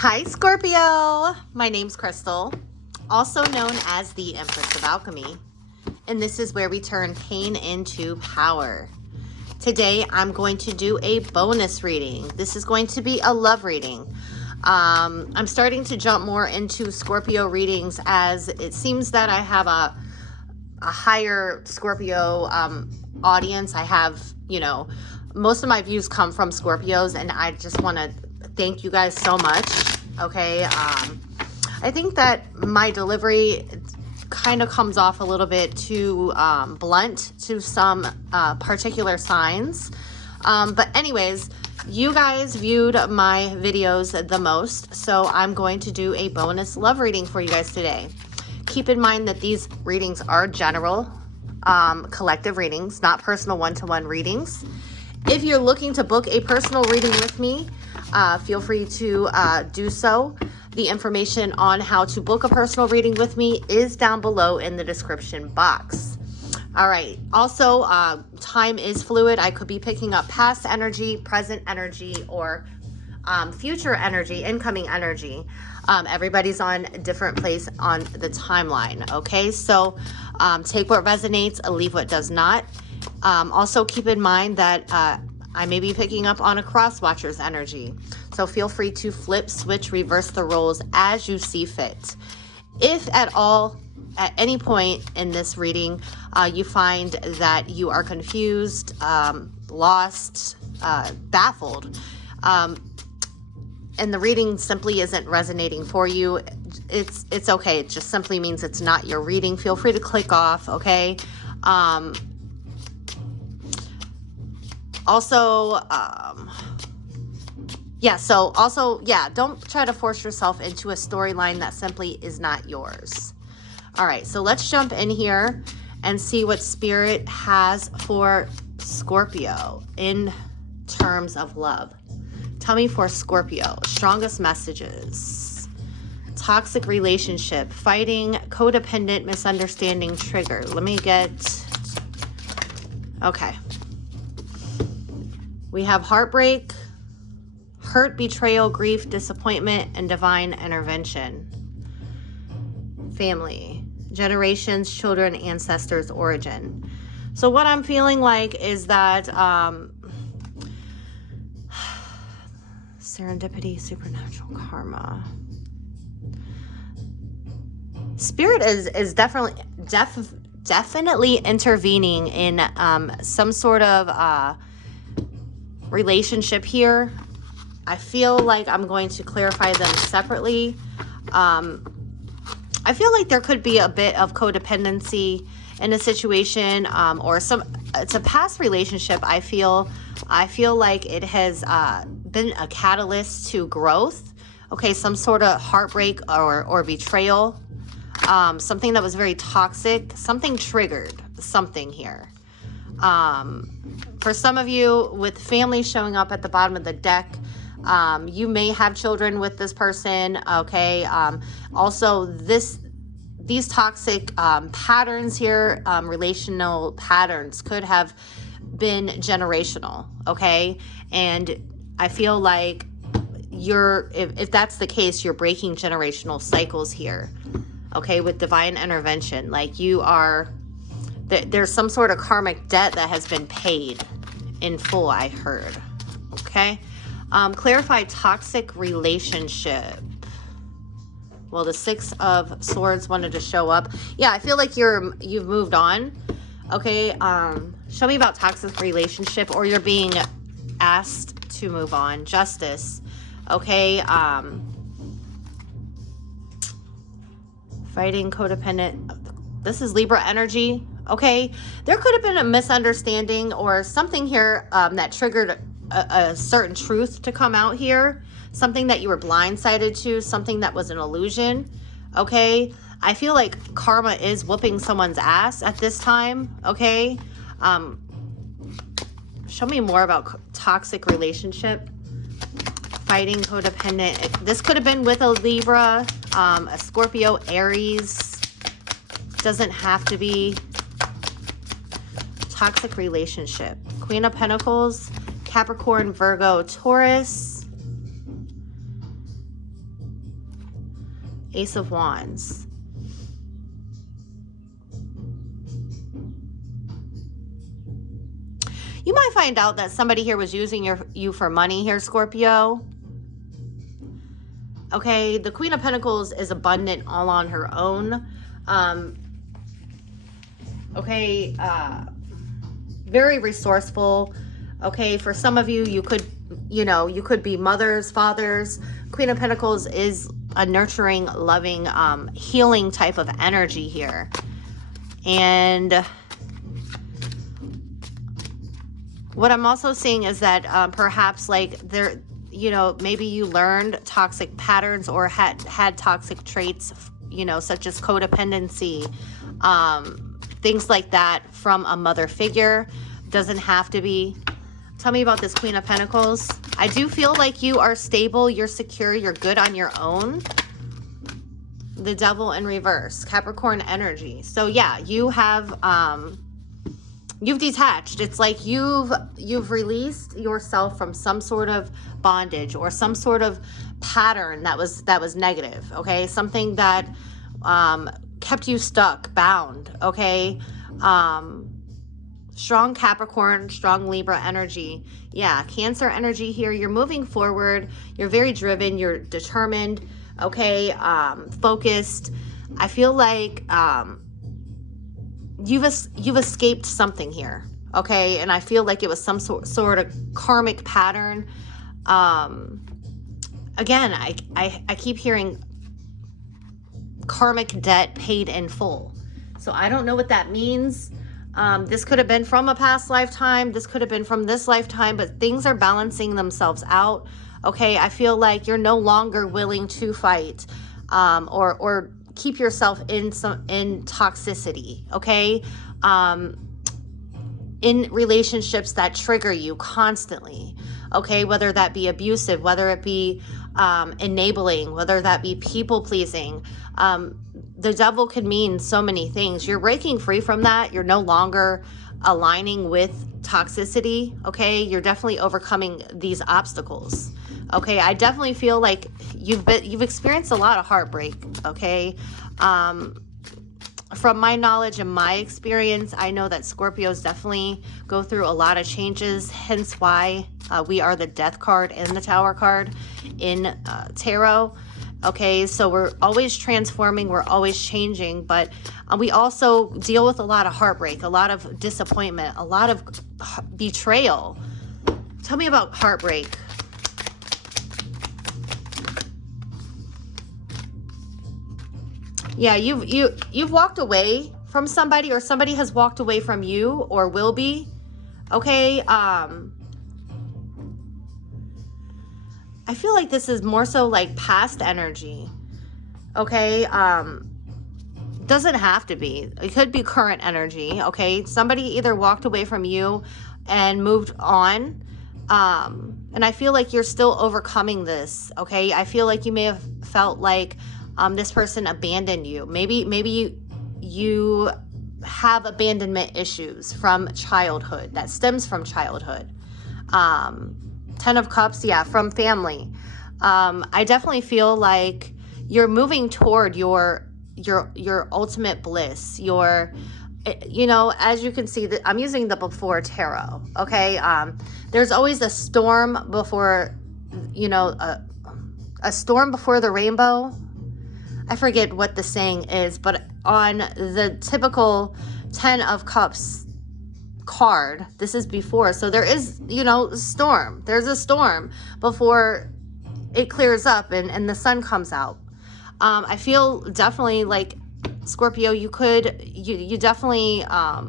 Hi Scorpio, my name's Crystal, also known as the Empress of Alchemy, and this is where we turn pain into power. Today I'm going to do a bonus reading. This is going to be a love reading. I'm starting to jump more into Scorpio readings as it seems that I have a higher Scorpio audience. I have, most of my views come from Scorpios, and I just want to thank you guys so much. Okay. I think that my delivery kind of comes off a little bit too blunt to some particular signs. But anyways, you guys viewed my videos the most, so I'm going to do a bonus love reading for you guys today. Keep in mind that these readings are general, collective readings, not personal one-to-one readings. If you're looking to book a personal reading with me, feel free to do so. The information on how to book a personal reading with me is down below in the description box. All right. Also, time is fluid. I could be picking up past energy, present energy, or future energy, incoming energy. Everybody's on a different place on the timeline. Okay. So take what resonates, leave what does not. Also keep in mind that I may be picking up on a cross-watcher's energy. So feel free to flip, switch, reverse the roles as you see fit. If at all, at any point in this reading, you find that you are confused, lost, baffled, and the reading simply isn't resonating for you, it's okay. It just simply means it's not your reading. Feel free to click off, okay? Don't try to force yourself into a storyline that simply is not yours. All right, so let's jump in here and see what Spirit has for Scorpio in terms of love. Tell me for Scorpio, strongest messages. Toxic relationship, fighting, codependent, misunderstanding, trigger. Let me get... Okay. We have heartbreak, hurt, betrayal, grief, disappointment, and divine intervention. Family, generations, children, ancestors, origin. So what I'm feeling like is that serendipity, supernatural karma. Spirit is definitely intervening in some sort of relationship here. I feel like I'm going to clarify them separately. I feel like there could be a bit of codependency in a situation, or it's a past relationship. I feel like it has been a catalyst to growth. Okay, some sort of heartbreak or betrayal, something that was very toxic, something triggered something here. For some of you, with family showing up at the bottom of the deck, you may have children with this person, okay? Also, these toxic patterns here, relational patterns, could have been generational, okay? And I feel like if that's the case, you're breaking generational cycles here, okay, with divine intervention. Like there's some sort of karmic debt that has been paid in full, I heard. Okay. Clarify toxic relationship. Well, the Six of Swords wanted to show up. Yeah, I feel like you've moved on. Okay. Show me about toxic relationship, or you're being asked to move on. Justice. Okay. Fighting, codependent. This is Libra energy. Okay, there could have been a misunderstanding or something here that triggered a certain truth to come out here, something that you were blindsided to, something that was an illusion. Okay, I feel like karma is whooping someone's ass at this time. Okay, show me more about toxic relationship, fighting, codependent. This could have been with a Libra, a Scorpio, Aries. Doesn't have to be. Toxic relationship, Queen of Pentacles, Capricorn, Virgo, Taurus, Ace of Wands. You might find out that somebody here was using you for money here, Scorpio. Okay, the Queen of Pentacles is abundant all on her own. Very resourceful. Okay, for some of you, you could be mothers, fathers. Queen of Pentacles is a nurturing, loving, healing type of energy here. And what I'm also seeing is that perhaps like there, maybe you learned toxic patterns or had toxic traits, such as codependency, things like that from a mother figure. Doesn't have to be. Tell me about this Queen of Pentacles. I do feel like you are stable, you're secure, you're good on your own. The Devil in reverse, Capricorn energy. So yeah, you have you've detached. It's like you've released yourself from some sort of bondage or some sort of pattern that was negative. Okay, something that kept you stuck, bound. Okay. Strong Capricorn, strong Libra energy. Yeah, Cancer energy here. You're moving forward. You're very driven. You're determined. Okay, focused. I feel like you've escaped something here. Okay, and I feel like it was some sort of karmic pattern. Again, I keep hearing karmic debt paid in full. So I don't know what that means. This could have been from a past lifetime. This could have been from this lifetime, but things are balancing themselves out. Okay, I feel like you're no longer willing to fight or keep yourself in toxicity. Okay, in relationships that trigger you constantly. Okay, whether that be abusive, whether it be enabling, whether that be people pleasing. The devil could mean so many things. You're breaking free from that. You're no longer aligning with toxicity. Okay, you're definitely overcoming these obstacles. Okay, I definitely feel like you've experienced a lot of heartbreak. Okay, from my knowledge and my experience, I know that Scorpios definitely go through a lot of changes. Hence why we are the Death card and the Tower card in tarot. Okay, so we're always transforming, we're always changing, but we also deal with a lot of heartbreak, a lot of disappointment, a lot of betrayal. Tell me about heartbreak. Yeah, you've walked away from somebody, or somebody has walked away from you or will be. Okay, I feel like this is more so like past energy. Okay, doesn't have to be. It could be current energy. Okay, somebody either walked away from you and moved on. And I feel like you're still overcoming this. Okay, I feel like you may have felt like this person abandoned you. Maybe you have abandonment issues from childhood, that stems from childhood. 10 of Cups, yeah, from family. I definitely feel like you're moving toward your ultimate bliss. As you can see, that I'm using the before tarot. Okay, there's always a storm before, a storm before the rainbow. I forget what the saying is, but on the typical 10 of Cups card, this is before, so there is storm. There's a storm before it clears up and the sun comes out. I feel definitely like Scorpio, you definitely I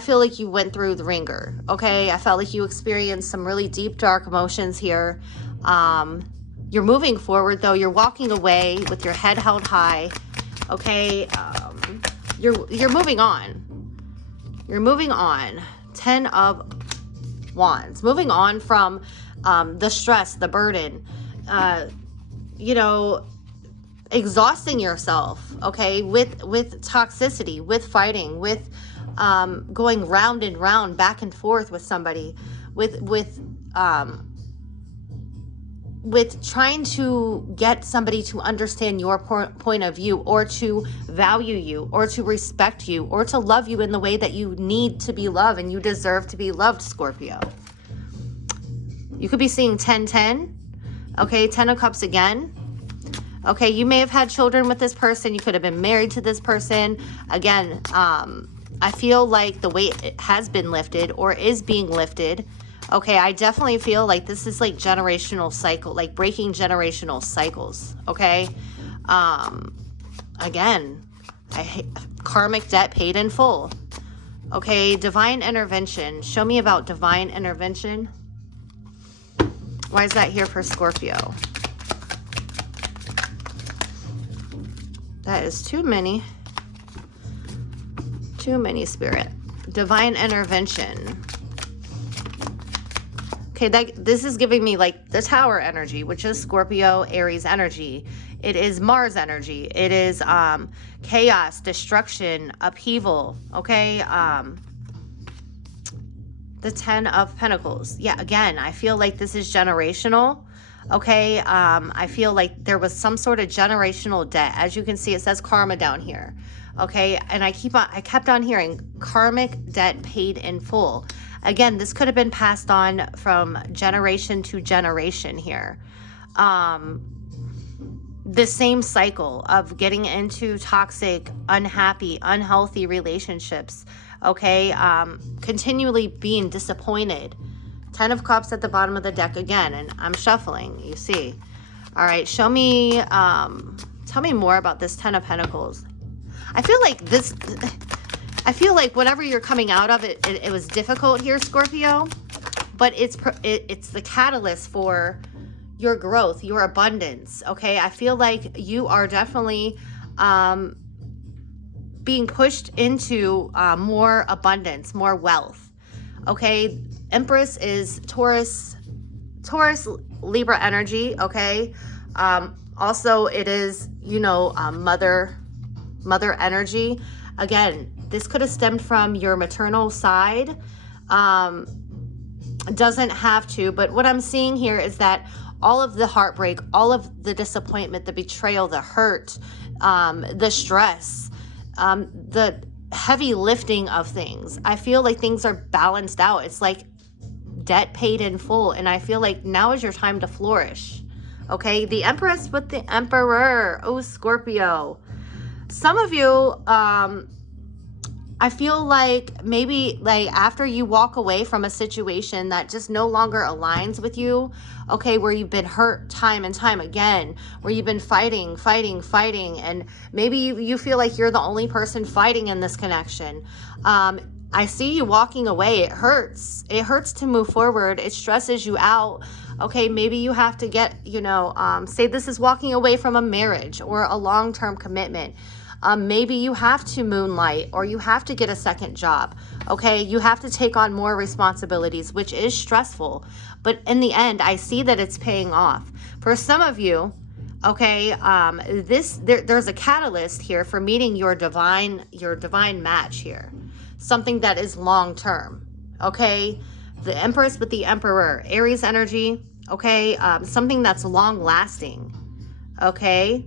feel like you went through the ringer. Okay, I felt like you experienced some really deep dark emotions here. You're moving forward though. You're walking away with your head held high. Okay, you're moving on. You're moving on. 10 of Wands. Moving on from the stress, the burden, exhausting yourself, okay, with toxicity, with fighting, with going round and round, back and forth with somebody, with with trying to get somebody to understand your point of view, or to value you, or to respect you, or to love you in the way that you need to be loved and you deserve to be loved, Scorpio. You could be seeing 10-10. Okay, 10 of Cups again. Okay, you may have had children with this person. You could have been married to this person. Again, I feel like the weight has been lifted or is being lifted. Okay, I definitely feel like this is like generational cycle, like breaking generational cycles. Okay, again, karmic debt paid in full. Okay, divine intervention. Show me about divine intervention. Why is that here for Scorpio? That is too many. Too many, Spirit. Divine intervention. Okay, this is giving me like the Tower energy, which is Scorpio, Aries energy. It is Mars energy. It is chaos, destruction, upheaval. Okay, the 10 of Pentacles. Yeah, again, I feel like this is generational. Okay, I feel like there was some sort of generational debt. As you can see, it says karma down here. Okay, and I kept on hearing karmic debt paid in full. Again, this could have been passed on from generation to generation here. The same cycle of getting into toxic, unhappy, unhealthy relationships. Okay, continually being disappointed. 10 of Cups at the bottom of the deck again, and I'm shuffling, you see. All right, show me, tell me more about this 10 of Pentacles. I feel like whatever you're coming out of, it was difficult here, Scorpio, but it's the catalyst for your growth, your abundance, okay? I feel like you are definitely being pushed into more abundance, more wealth, okay? Empress is Taurus, Libra energy, okay? Also, it is, you know, mother energy. Again, this could have stemmed from your maternal side. Doesn't have to, but what I'm seeing here is that all of the heartbreak, all of the disappointment, the betrayal, the hurt, the stress, the heavy lifting of things, I feel like things are balanced out. It's like debt paid in full, and I feel like now is your time to flourish. Okay, the Empress with the Emperor. Oh, Scorpio. Some of you, I feel like maybe like after you walk away from a situation that just no longer aligns with you, okay, where you've been hurt time and time again, where you've been fighting, and maybe you feel like you're the only person fighting in this connection. I see you walking away. It hurts. It hurts to move forward. It stresses you out. Okay, maybe you have to get, you know, say this is walking away from a marriage or a long-term commitment. Maybe you have to moonlight, or you have to get a second job. Okay, you have to take on more responsibilities, which is stressful. But in the end, I see that it's paying off. For some of you, okay, there's a catalyst here for meeting your divine match here. Something that is long-term, okay? The Empress with the Emperor, Aries energy, okay? Something that's long-lasting, okay?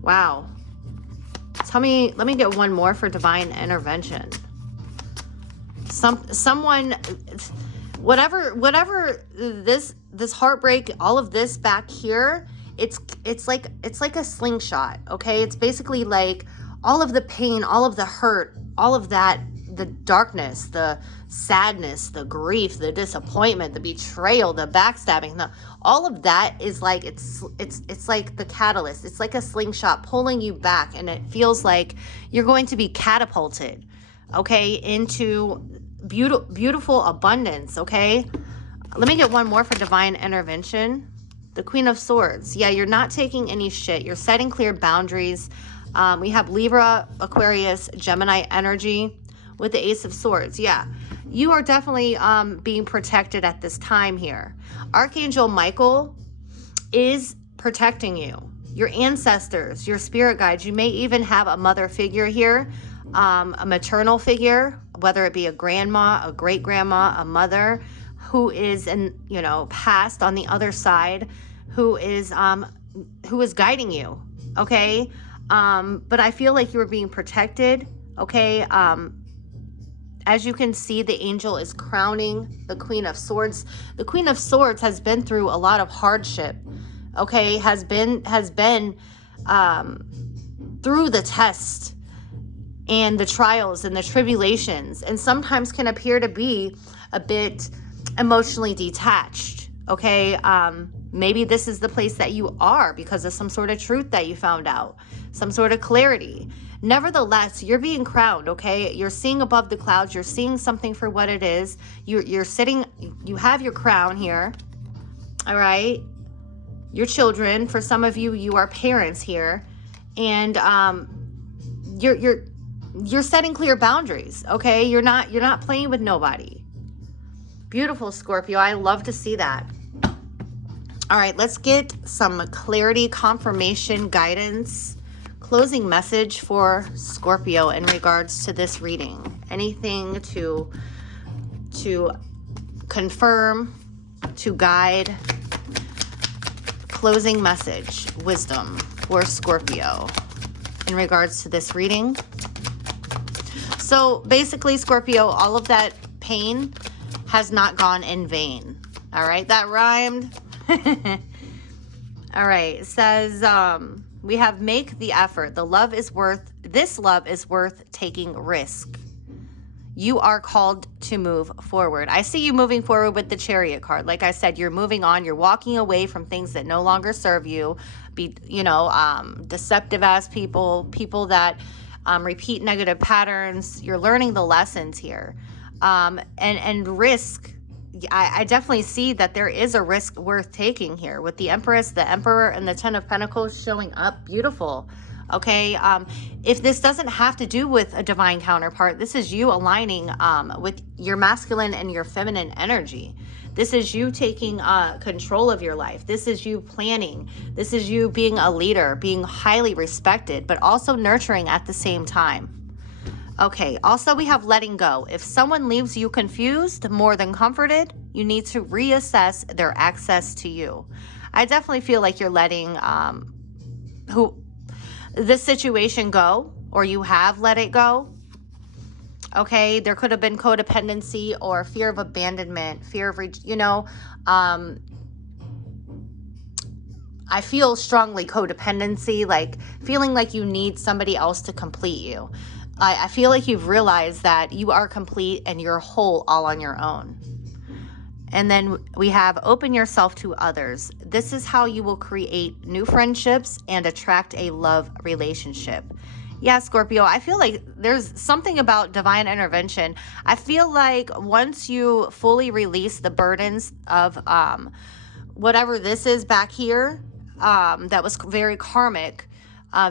Wow. Let me get one more for divine intervention. Someone, whatever this heartbreak, all of this back here, it's like a slingshot, okay? It's basically like all of the pain, all of the hurt, all of that, the darkness, the sadness, the grief, the disappointment, the betrayal, the backstabbing, all of that is like, it's like the catalyst. It's like a slingshot pulling you back, and it feels like you're going to be catapulted, okay, into beautiful abundance, okay? Let me get one more for divine intervention. The Queen of Swords. Yeah, you're not taking any shit. You're setting clear boundaries. We have Libra, Aquarius, Gemini energy with the Ace of Swords. Yeah, you are definitely being protected at this time here. Archangel Michael is protecting you. Your ancestors, your spirit guides. You may even have a mother figure here, a maternal figure, whether it be a grandma, a great grandma, a mother, who is in, you know, past on the other side, who is guiding you, okay? But I feel like you were being protected, okay? As you can see, the angel is crowning the Queen of Swords. The Queen of Swords has been through a lot of hardship, okay? Has been through the test and the trials and the tribulations, and sometimes can appear to be a bit emotionally detached, okay? Maybe this is the place that you are because of some sort of truth that you found out, some sort of clarity. Nevertheless, you're being crowned, okay? You're seeing above the clouds. You're seeing something for what it is. You're sitting, you have your crown here, all right? Your children, for some of you, you are parents here, and you're setting clear boundaries, okay? You're not playing with nobody. Beautiful, Scorpio. I love to see that. All right, let's get some clarity, confirmation, guidance, closing message for Scorpio in regards to this reading. Anything to confirm, to guide. Closing message, wisdom for Scorpio in regards to this reading. So basically, Scorpio, all of that pain has not gone in vain. All right, that rhymed. All right, it says we have make the effort. This love is worth taking risk. You are called to move forward. I see you moving forward with the Chariot card. Like I said, you're moving on. You're walking away from things that no longer serve you. Deceptive ass people that repeat negative patterns. You're learning the lessons here. And risk. I definitely see that there is a risk worth taking here with the Empress, the Emperor, and the Ten of Pentacles showing up. Beautiful. Okay. If this doesn't have to do with a divine counterpart, this is you aligning with your masculine and your feminine energy. This is you taking control of your life. This is you planning. This is you being a leader, being highly respected, but also nurturing at the same time. Okay, also we have letting go. If someone leaves you confused more than comforted, you need to reassess their access to you. I definitely feel like you're letting this situation go, or you have let it go. Okay, there could have been codependency or fear of abandonment, fear of, I feel strongly codependency, like feeling like you need somebody else to complete you. I feel like you've realized that you are complete and you're whole all on your own. And then we have open yourself to others. This is how you will create new friendships and attract a love relationship. Yeah, Scorpio, I feel like there's something about divine intervention. I feel like once you fully release the burdens of whatever this is back here, that was very karmic,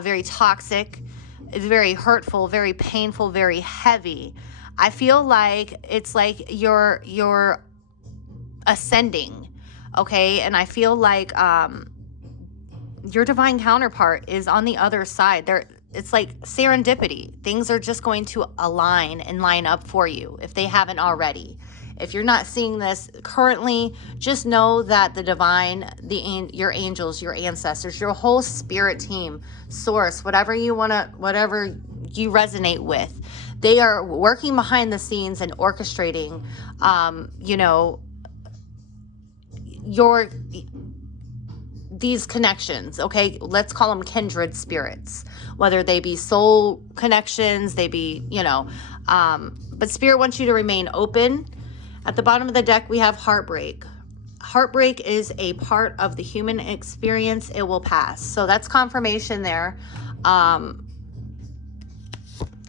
very toxic, it's very hurtful, very painful, very heavy. I feel like it's like you're ascending, okay? And I feel like your divine counterpart is on the other side. It's like serendipity. Things are just going to align and line up for you if they haven't already. If you're not seeing this currently, just know that the divine, your angels, your ancestors, your whole spirit team, source, whatever you resonate with, they are working behind the scenes and orchestrating, these connections, okay? Let's call them kindred spirits, whether they be soul connections, they be, but spirit wants you to remain open. At the bottom of the deck, we have heartbreak. Heartbreak is a part of the human experience. It will pass. So that's confirmation there.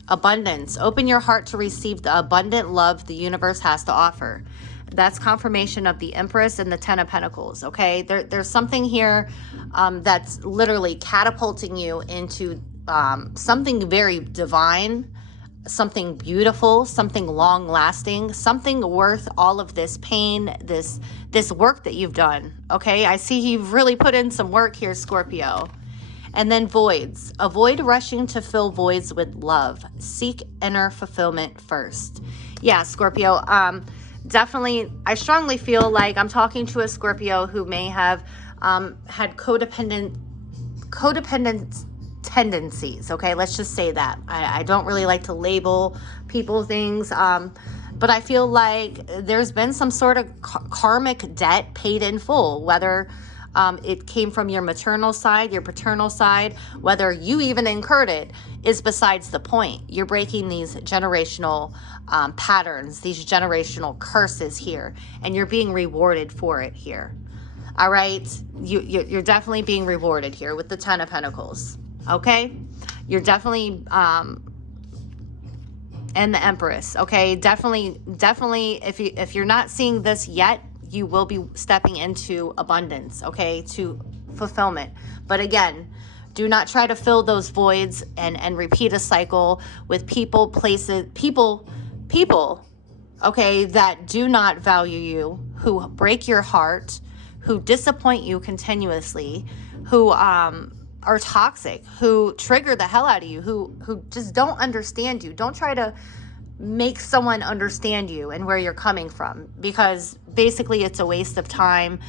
Abundance. Open your heart to receive the abundant love the universe has to offer. That's confirmation of the Empress and the Ten of Pentacles, okay? There's something here that's literally catapulting you into something very divine, something beautiful, something long-lasting, something worth all of this pain, this work that you've done, okay? I see you've really put in some work here, Scorpio. And then voids. Avoid rushing to fill voids with love. Seek inner fulfillment first. Yeah, Scorpio, definitely, I strongly feel like I'm talking to a Scorpio who may have had codependent tendencies. Okay, let's just say that. I don't really like to label people things, but I feel like there's been some sort of karmic debt paid in full, whether it came from your maternal side, your paternal side, whether you even incurred it is besides the point. You're breaking these generational patterns, these generational curses here, and you're being rewarded for it here. All right, you're definitely being rewarded here with the Ten of Pentacles. Okay, you're definitely and the Empress. Okay, definitely. If you're not seeing this yet, you will be stepping into abundance. Okay, to fulfillment. But again, do not try to fill those voids and repeat a cycle with people, places, people. Okay, that do not value you, who break your heart, who disappoint you continuously, who are toxic, who trigger the hell out of you, who just don't understand you. Don't try to make someone understand you and where you're coming from, because basically it's a waste of time.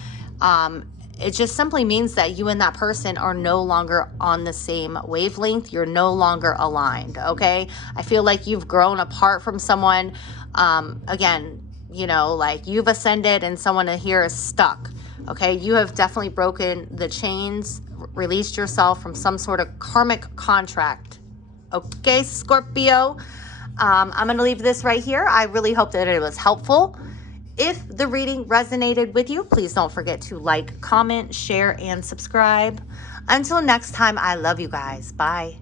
It just simply means that you and that person are no longer on the same wavelength. You're no longer aligned, okay? I feel like you've grown apart from someone. Again, you know, like you've ascended and someone here is stuck, okay? You have definitely broken the chains, released yourself from some sort of karmic contract, okay, Scorpio? I'm going to leave this right here. I really hope that it was helpful. If the reading resonated with you, please don't forget to like, comment, share, and subscribe. Until next time, I love you guys. Bye.